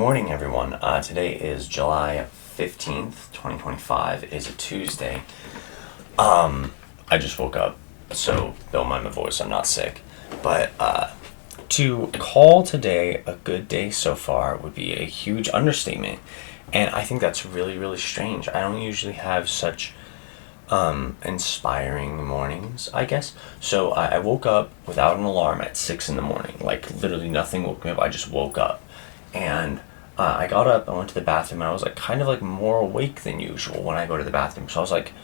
morning, everyone. Today is July 15th, 2025. It is a Tuesday. I just woke up, so don't mind my voice. I'm not sick. But to call today a good day so far would be a huge understatement. And I think that's really, really strange. I don't usually have such inspiring mornings, I guess. So I woke up without an alarm at 6 in the morning. Like, literally nothing woke me up. I just woke up. And I got up, I went to the bathroom, and I was like kind of like more awake than usual when I go to the bathroom. So I was like,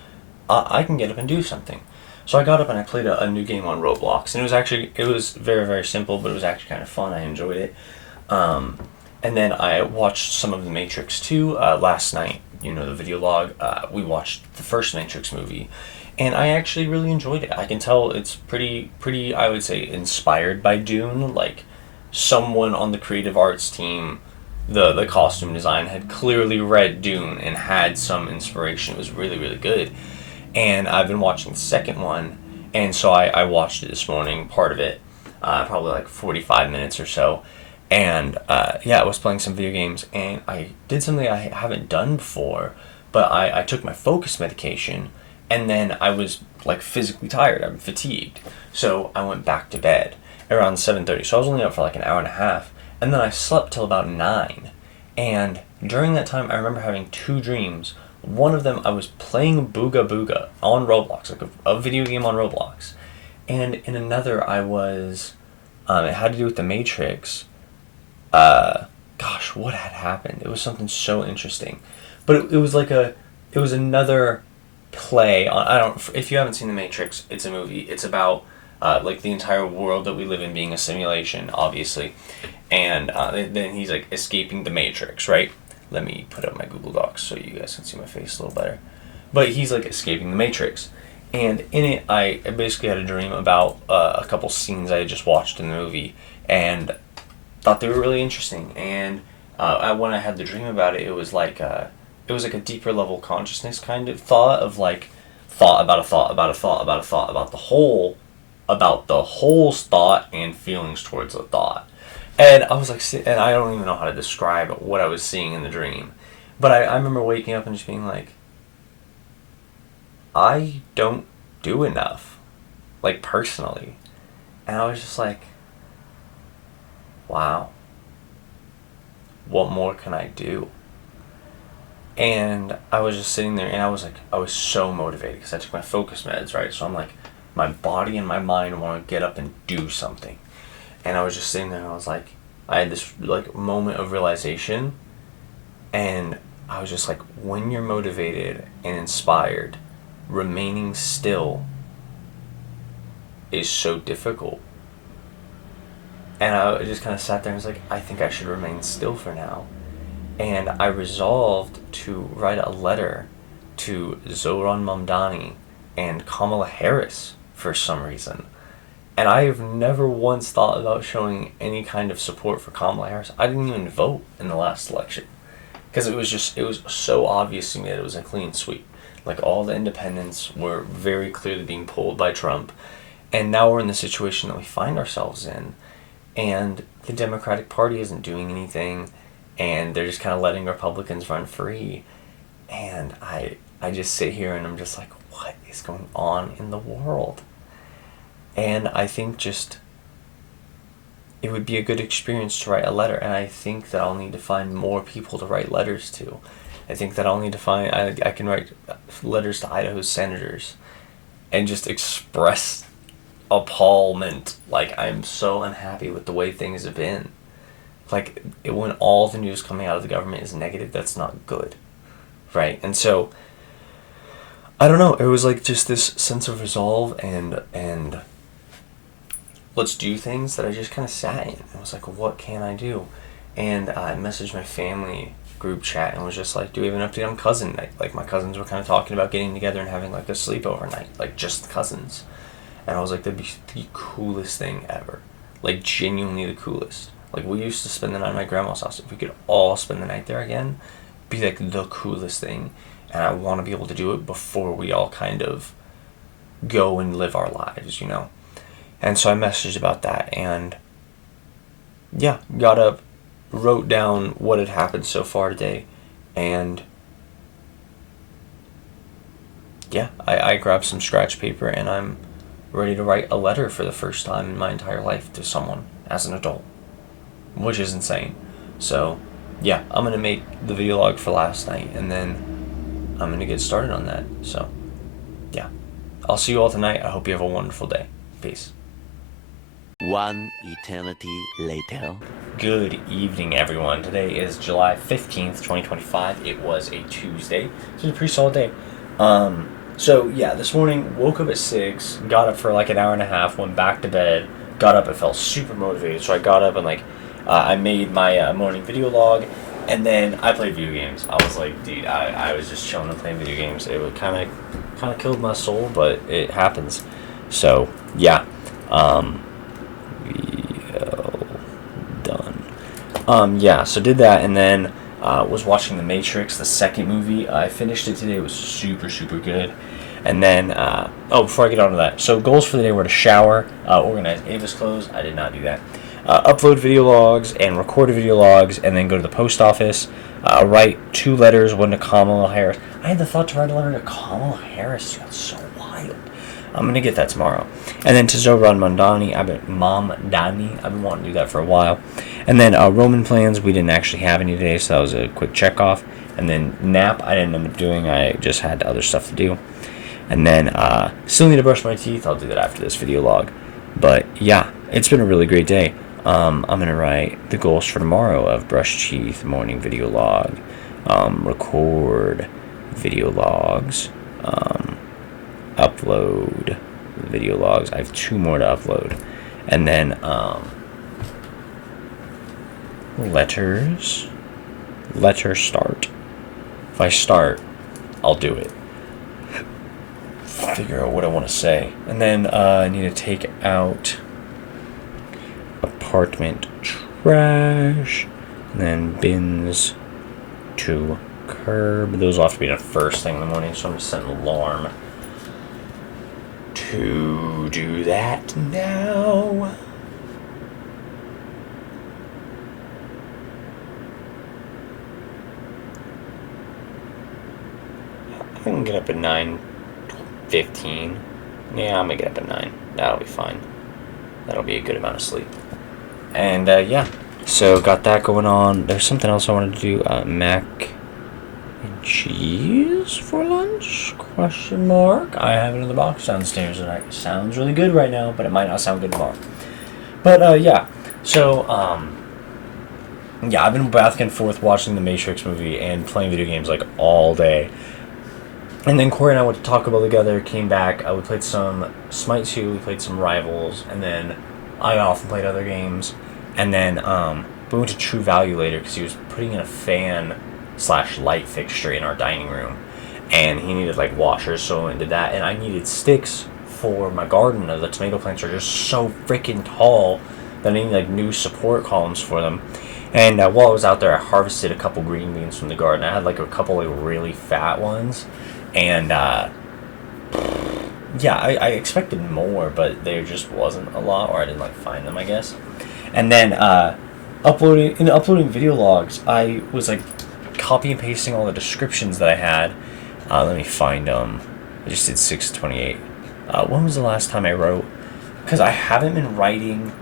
I can get up and do something. So I got up and I played a new game on Roblox, and it was very, very simple, but it was actually kind of fun. I enjoyed it. And then I watched some of The Matrix 2 last night, the video log. We watched the first Matrix movie, and I actually really enjoyed it. I can tell it's pretty, I would say, inspired by Dune. Like, someone on the creative arts team, the costume design, had clearly read Dune and had some inspiration. It was really, really good. And I've been watching the second one, and so I watched it this morning, part of it, probably like 45 minutes or so. And I was playing some video games, and I did something I haven't done before, but I took my focus medication, and then I was like physically tired. I'm fatigued. So I went back to bed around 7:30. So I was only up for like an hour and a half, and then I slept till about 9. And during that time, I remember having two dreams. One of them, I was playing Booga Booga on Roblox, like a video game on Roblox. And in another, I was, it had to do with the Matrix. What had happened? It was something so interesting. But it was another play on, if you haven't seen The Matrix, it's a movie. It's about, like the entire world that we live in being a simulation, obviously. And then he's like escaping the Matrix, right? Let me put up my Google Docs so you guys can see my face a little better. But he's like escaping the Matrix. And in it, I basically had a dream about a couple scenes I had just watched in the movie, and thought they were really interesting. And when I had the dream about it, it was like a deeper level consciousness kind of thought of like thought about a thought about a thought about a thought about the whole thought and feelings towards the thought. And I was like, and I don't even know how to describe what I was seeing in the dream. But I remember waking up and just being like, I don't do enough, like personally. And I was just like, wow, what more can I do? And I was just sitting there, and I was so motivated because I took my focus meds, right? So I'm like, my body and my mind want to get up and do something. And I was just sitting there, and I was like, I had this like moment of realization, and I was just like, when you're motivated and inspired, remaining still is so difficult. And I just kind of sat there and was like, I think I should remain still for now. And I resolved to write a letter to Zohran Mamdani and Kamala Harris for some reason. And I have never once thought about showing any kind of support for Kamala Harris. I didn't even vote in the last election, because it was so obvious to me that it was a clean sweep. Like, all the independents were very clearly being pulled by Trump. And now we're in the situation that we find ourselves in. And the Democratic Party isn't doing anything. And they're just kind of letting Republicans run free. And I just sit here and I'm just like, what is going on in the world? And I think just it would be a good experience to write a letter. And I think that I'll need to find more people to write letters to. I think that I'll need to find, I can write letters to Idaho's senators and just express appallment. Like, I'm so unhappy with the way things have been. Like, when all the news coming out of the government is negative, that's not good, right? And so, I don't know, it was like just this sense of resolve and let's do things that I just kind of sat in. I was like, what can I do? And I messaged my family group chat and was just like, do we have an update on cousin night? Like, my cousins were kind of talking about getting together and having like a sleepover night, like just cousins. And I was like, that'd be the coolest thing ever. Like, genuinely the coolest. Like, we used to spend the night at my grandma's house. If we could all spend the night there again, it'd be like the coolest thing. And I want to be able to do it before we all kind of go and live our lives, And so I messaged about that, and got up, wrote down what had happened so far today, and yeah, I grabbed some scratch paper and I'm ready to write a letter for the first time in my entire life to someone as an adult, which is insane. So yeah, I'm gonna make the video log for last night and then I'm gonna get started on that. So yeah, I'll see you all tonight. I hope you have a wonderful day. Peace. One eternity later. Good evening, everyone. Today is July 15th, 2025. It was a Tuesday, so it's a pretty solid day. So yeah, this morning, woke up at 6, got up for like an hour and a half, went back to bed, got up and felt super motivated. So I got up and I made my morning video log, and then I played video games. I was like, dude, I was just chilling and playing video games. It would kind of killed my soul, but it happens. So yeah, done. Yeah, so did that, and then was watching The Matrix, the second movie. I finished it today. It was super, super good. And then, before I get on to that, so goals for the day were to shower, organize Ava's clothes. I did not do that. Upload video logs and record video logs, and then go to the post office. Write 2 letters, one to Kamala Harris. I had the thought to write a letter to Kamala Harris. That's so wild. I'm going to get that tomorrow. And then to Zohran Mamdani. I've been wanting to do that for a while. And then Roman plans, we didn't actually have any today, so that was a quick check off. And then nap, I didn't end up doing. I just had other stuff to do. And then still need to brush my teeth. I'll do that after this video log. But yeah, it's been a really great day. I'm going to write the goals for tomorrow of brush teeth, morning video log, record video logs, upload video logs. I have 2 more to upload. And then letter start. If I start, I'll do it. Figure out what I want to say. And then I need to take out apartment trash, and then bins to curb. Those will have to be the first thing in the morning, so I'm just setting an alarm to do that now. I can get up at 9:15. Yeah, I'm gonna get up at 9. That'll be fine. That'll be a good amount of sleep. And yeah, so got that going on. There's something else I wanted to do. Mac and cheese for lunch? Question mark. I have it in the box downstairs, and it sounds really good right now, but it might not sound good tomorrow. But yeah, so yeah, I've been back and forth watching the Matrix movie and playing video games like all day. And then Korey and I went to Taco Bell together, came back. We played some Smite 2, we played some Rivals, and then I often played other games. And then we went to True Value later because he was putting in a fan/light fixture in our dining room. And he needed like washers, so I went and did that. And I needed sticks for my garden. The tomato plants are just so freaking tall that I need like new support columns for them. And while I was out there, I harvested a couple green beans from the garden. I had like a couple like really fat ones. And yeah, I expected more, but there just wasn't a lot, or I didn't find them, I guess. And then uploading video logs, I was copy and pasting all the descriptions that I had. Let me find them. I just did 628. When was the last time I wrote? Because I haven't been writing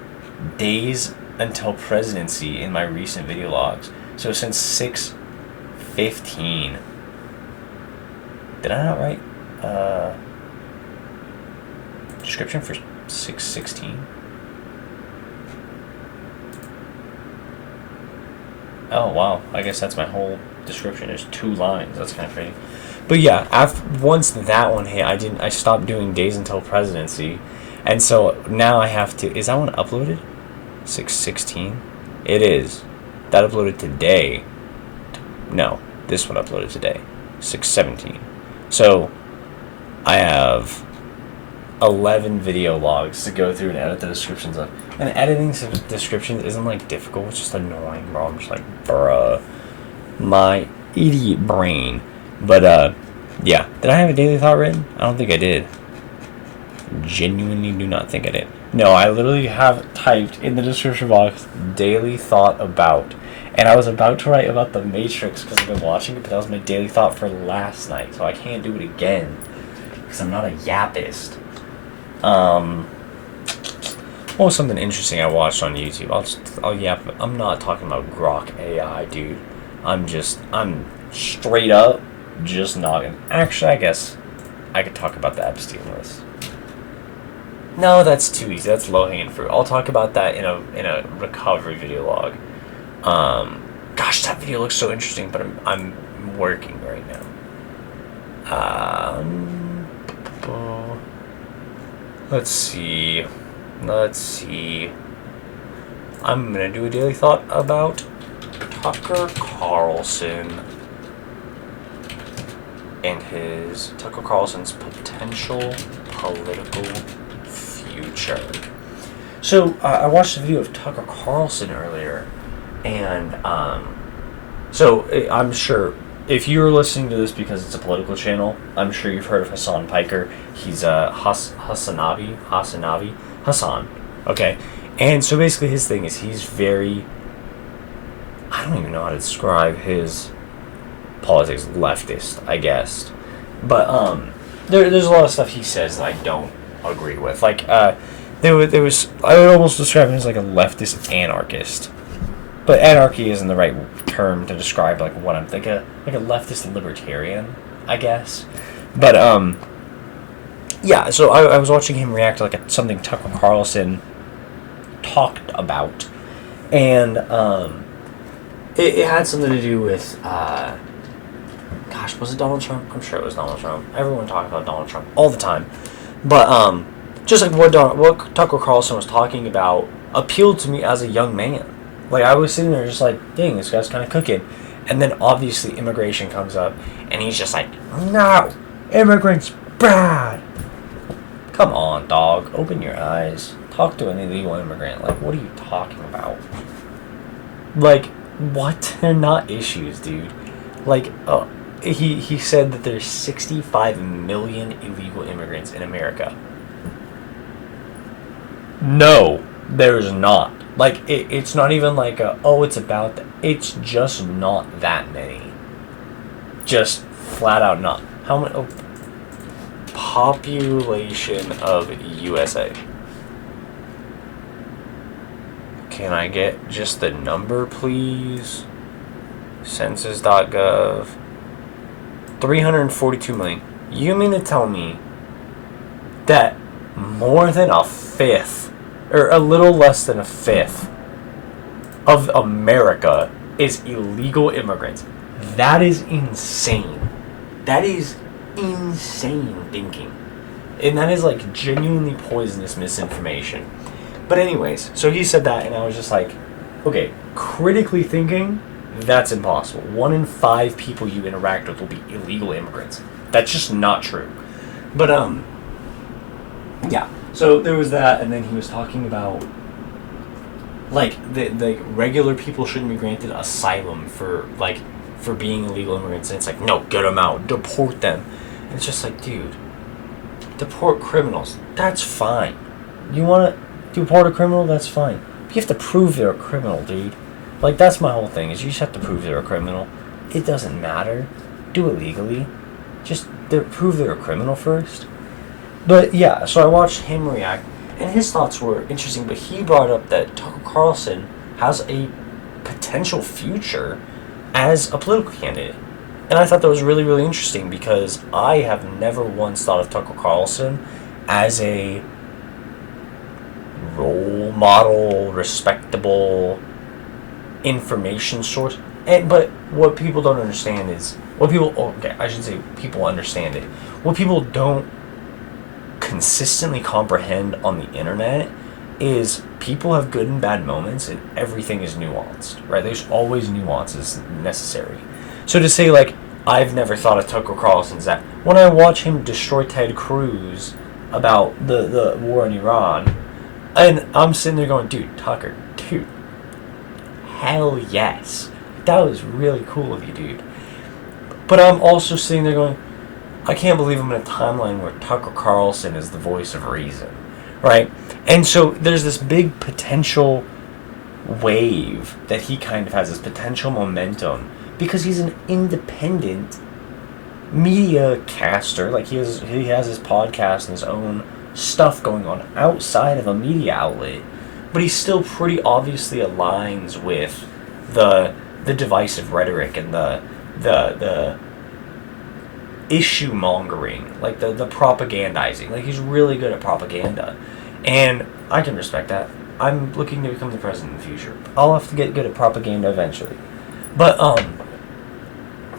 days until presidency in my recent video logs. So since 6:15. Did I not write description for 6:16? Oh wow! I guess that's my whole description. There's 2 lines. That's kind of crazy. But yeah, once that one hit, I stopped doing days until presidency, and so now I have to. Is that one uploaded? 6:16. It is. That uploaded today. No, this one uploaded today. 6:17. So I have 11 video logs to go through and edit the descriptions of. And editing descriptions isn't difficult, it's just annoying, bro. I'm just bruh. My idiot brain. But yeah. Did I have a daily thought written? I don't think I did. Genuinely do not think I did. No, I literally have typed in the description box daily thought about. And I was about to write about The Matrix because I've been watching it, but that was my daily thought for last night. So I can't do it again because I'm not a yapist. What was something interesting I watched on YouTube? I'll yap. I'm not talking about Grok AI, dude. I'm straight up just not gonna. Actually, I guess I could talk about the Epstein list. No, that's too easy. That's low hanging fruit. I'll talk about that in a recovery video log. Gosh, that video looks so interesting, but I'm working right now. Let's see. I'm gonna do a daily thought about Tucker Carlson and Tucker Carlson's potential political future. So I watched a video of Tucker Carlson earlier, and so I'm sure if you're listening to this because it's a political channel, I'm sure you've heard of Hassan Piker. He's Hassan. Okay, and so basically his thing is he's very. I don't even know how to describe his politics. Leftist, I guess, but there's a lot of stuff he says that I don't agree with. Like there was I would almost describe him as like a leftist anarchist, but anarchy isn't the right term to describe like what I'm thinking. Like a leftist libertarian, I guess. But yeah. So I was watching him react to like something Tucker Carlson talked about, and it had something to do with gosh, was it Donald Trump? I'm sure it was Donald Trump. Everyone talks about Donald Trump all the time, but just like what Tucker Carlson was talking about appealed to me as a young man. Like I was sitting there just like, dang, this guy's kind of cooking, and then obviously immigration comes up, and he's just like, no, immigrants bad. Come on, dog, open your eyes. Talk to an illegal immigrant. Like, what are you talking about? Like, what? They're not issues, dude. Like, he said that there's 65 million illegal immigrants in America. No, there's not. Like, it's not even like it's about that. It's just not that many. Just flat out not. How many? Oh, population of USA. Can I get just the number, please? Census.gov. 342 million. You mean to tell me that more than a fifth, or a little less than a fifth, of America is illegal immigrants? That is insane. That is insane thinking. And that is like genuinely poisonous misinformation. But anyways, so he said that, and I was just like, okay, critically thinking, that's impossible. 1 in 5 people you interact with will be illegal immigrants. That's just not true. But yeah. So there was that, and then he was talking about like the regular people shouldn't be granted asylum for being illegal immigrants. And it's like, no, get them out, deport them. And it's just like, dude, deport criminals. That's fine. You want to deport a criminal? That's fine. But you have to prove they're a criminal, dude. Like, that's my whole thing, is you just have to prove they're a criminal. It doesn't matter. Do it legally. Just prove they're a criminal first. But yeah, so I watched him react, and his thoughts were interesting, but he brought up that Tucker Carlson has a potential future as a political candidate. And I thought that was really, really interesting, because I have never once thought of Tucker Carlson as a role model, respectable information source. But what people don't understand is people understand it. What people don't consistently comprehend on the internet is people have good and bad moments, and everything is nuanced, right? There's always nuances necessary. So to say, like, I've never thought of Tucker Carlson's that, when I watch him destroy Ted Cruz about the war in Iran, and I'm sitting there going, dude, Tucker, dude, hell yes. That was really cool of you, dude. But I'm also sitting there going, I can't believe I'm in a timeline where Tucker Carlson is the voice of reason. right? And so there's this big potential wave that he kind of has, this potential momentum, because he's an independent media caster. Like he has his podcast and his own stuff going on outside of a media outlet, but he still pretty obviously aligns with the divisive rhetoric and the issue mongering, like the propagandizing. Like he's really good at propaganda, and I can respect that. I'm looking to become the president in the future. I'll have to get good at propaganda eventually, but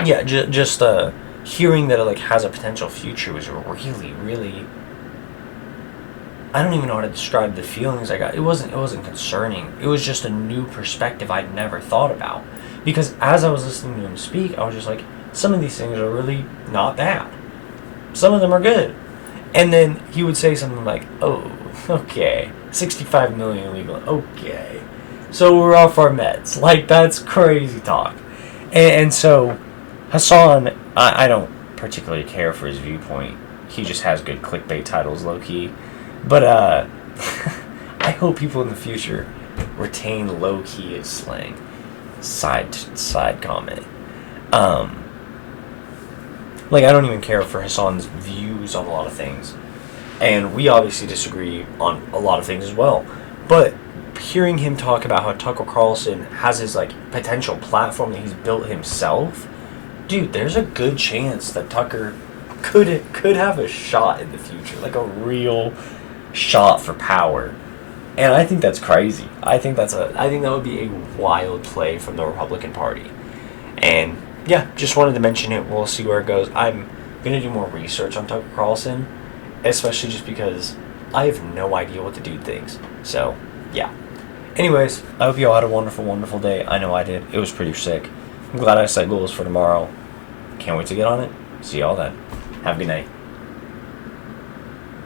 yeah, just hearing that it like has a potential future was really, really. I don't even know how to describe the feelings I got. It wasn't concerning. It was just a new perspective I'd never thought about. Because as I was listening to him speak, I was just like, some of these things are really not bad. Some of them are good. And then he would say something like, oh, okay, 65 million illegal, okay. So we're off our meds. Like, that's crazy talk. And so, Hassan, I don't particularly care for his viewpoint. He just has good clickbait titles, low-key. But, I hope people in the future retain low-key as slang. Side comment. Like, I don't even care for Hassan's views on a lot of things. And we obviously disagree on a lot of things as well. But hearing him talk about how Tucker Carlson has his, like, potential platform that he's built himself, dude, there's a good chance that Tucker could have a shot in the future. Like, a real shot for power. And I think that's crazy. I think that would be a wild play from the Republican Party. And yeah, just wanted to mention it. We'll see where it goes. I'm gonna do more research on Tucker Carlson, especially just because I have no idea what the dude thinks. So yeah. Anyways, I hope you all had a wonderful, wonderful day. I know I did. It was pretty sick. I'm glad I set goals for tomorrow. Can't wait to get on it. See y'all then. Have a good night.